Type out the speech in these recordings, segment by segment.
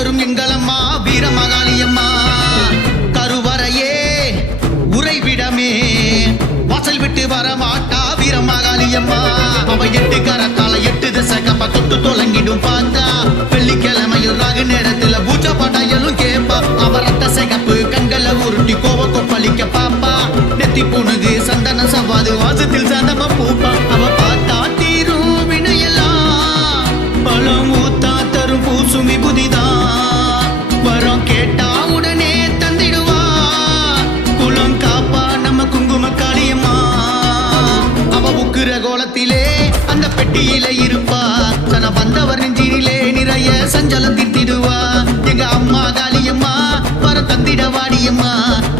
தரும் எங்களம்மா வீரமகாளியம்மா கருவறையே உறைவிடமே வாசல் விட்டு வர மாட்டா வீரமகாளியம்மா அவ 8 கரத்தால 8 திசை கப்ப தொட்டு தொலங்கிடும் பார்த்தா வெள்ளிக்கிழமையும் ராகு நேரத்துல பூஜை படையலும் கேப்பா அவ ரத்த சிகப்பு கண்களை உருட்டி கோவ கொப்பளிக்க பாப்பா நெத்தி புணுகு சந்தன சவாது வாசத்தில் சந்தம பூப்பா அவ பார்த்தா தீரும் வினையெல்லாம் பழம் ஊத்தா தரும் பூசுமி புதிதான் வரம் கேட்டா உடனே தந்திடுவா குளம் காப்பா நம்ம குங்கும காளியம்மா அவ உக்குற கோலத்திலே அந்த பெட்டியில இருப்பா தன வந்தவர் நெஞ்சினிலே நிறைய சஞ்சலம் தீர்த்திடுவா எங்க அம்மா காளியம்மா வர தந்திட வாடியம்மா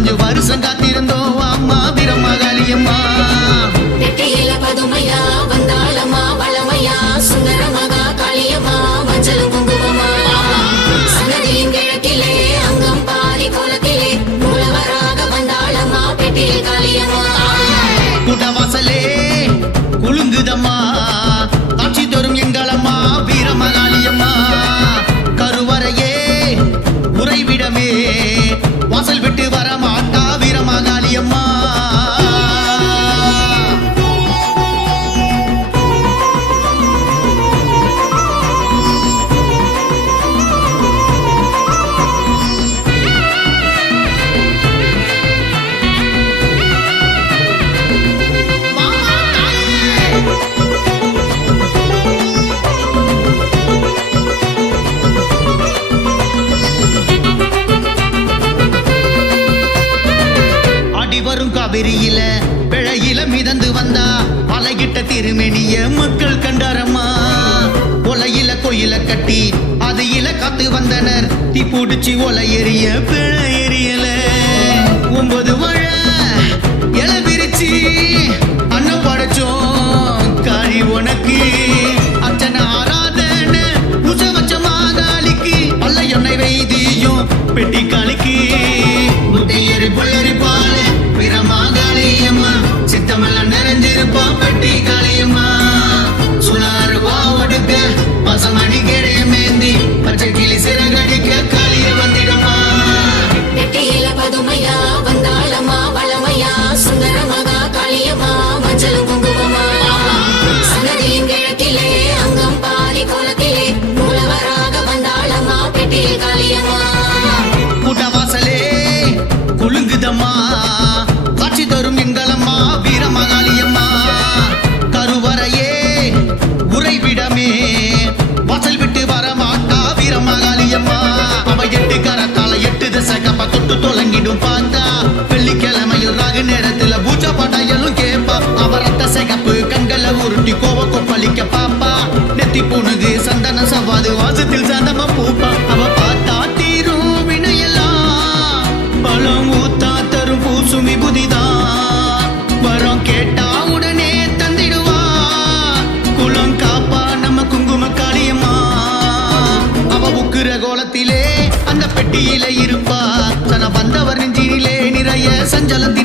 5 வருஷம் காத்திருந்தோம் அம்மா வீரம்மா காளியம்மா பெட்டியில பதுமையா வந்தாளம்மா வளமையா சுந்தரமகா காளியம்மா மஞ்சள் குங்குமமா சன்னதியின் கிழக்கிலே அங்கம் பாரி கோலத்திலே மூலவராக வந்தாளம்மா பெட்டியில் காளியம்மா கூட்டவாசலே குலுங்குதம்மா காட்சி தரும் எங்களம்மா வீரமகாளியம்மா கருவறையே உறைவிடமே வாசல் விட்டு வர மாட்டா வீரமகாளியம்மா வரும் காவிரியில பிழையில மிதந்து வந்தா அலைகிட்ட திருமெனிய மக்கள் கண்டாரம்மா ஒலையில கோயில கட்டி அது இல காத்து வந்தனர் தீ பிடிச்சி ஒலை எரிய பிழை எரியல 9 வழ இல விரிச்சு அன்னம் படைச்சோம் காழி உனக்கு அச்சனை ஆராதன உச வச்ச மாதாளிக்கு அல்ல எண்ணெய் வைத்தியும் பெட்டி காளிக்கு முட்டையறி புள்ளரி பால் வீரமகாளியம்மா சித்தமெல்லாம் நிறைஞ்சிருப்பா பெட்டி காளியம்மா சுனாறு வாவடுக்க பசமணி கிடைய மேந்தி பச்சை கிளி சிறகடிக்க காளிய வந்திடம்மா பெட்டியில பதுமையா வந்தாளம்மா வளமையா சுந்தரமகா காளியம்மா மஞ்சள் குங்குமமா சன்னதியின் கிழக்கிலே அங்கம் பாரி கோலத்திலே மூலவராக வந்தாளம்மா பெட்டியில் காளியம்மா கூட்டவாசலே குலுங்குதம்மா காட்சி தரும் எங்களம்மா வீரமகாளியம்மா கருவறையே உறைவிடமே வாசல் விட்டு வர மாட்டா வீரமகாளியம்மா அவ 8 கரத்தால 8 திசை கப்ப தொட்டு தொலங்கிடும் பார்த்தா வெள்ளிக்கிழமையில் ராகு நேரத்துல பூஜை படையலும் கேப்பா அவ ரத்த சிகப்பு கண்களை உருட்டி கோவ கொப்பளிக்க பாப்பா நெத்தி புணுகு சந்தன சவாது வாசத்தில் சந்தம பூப்பா அவ பார்த்தா தீரும் வினையெல்லாம் பழம் ஊத்தா தரும் பூசுமி புதிதான் வரம் கேட்டா உடனே தந்திடுவா குளம் காப்பா நம்ம குங்கும காளியம்மா அவ உக்குற கோலத்திலே அந்த பெட்டியில இருப்பா தன வந்தவர் நெஞ்சினிலே நிறைய சஞ்சலம்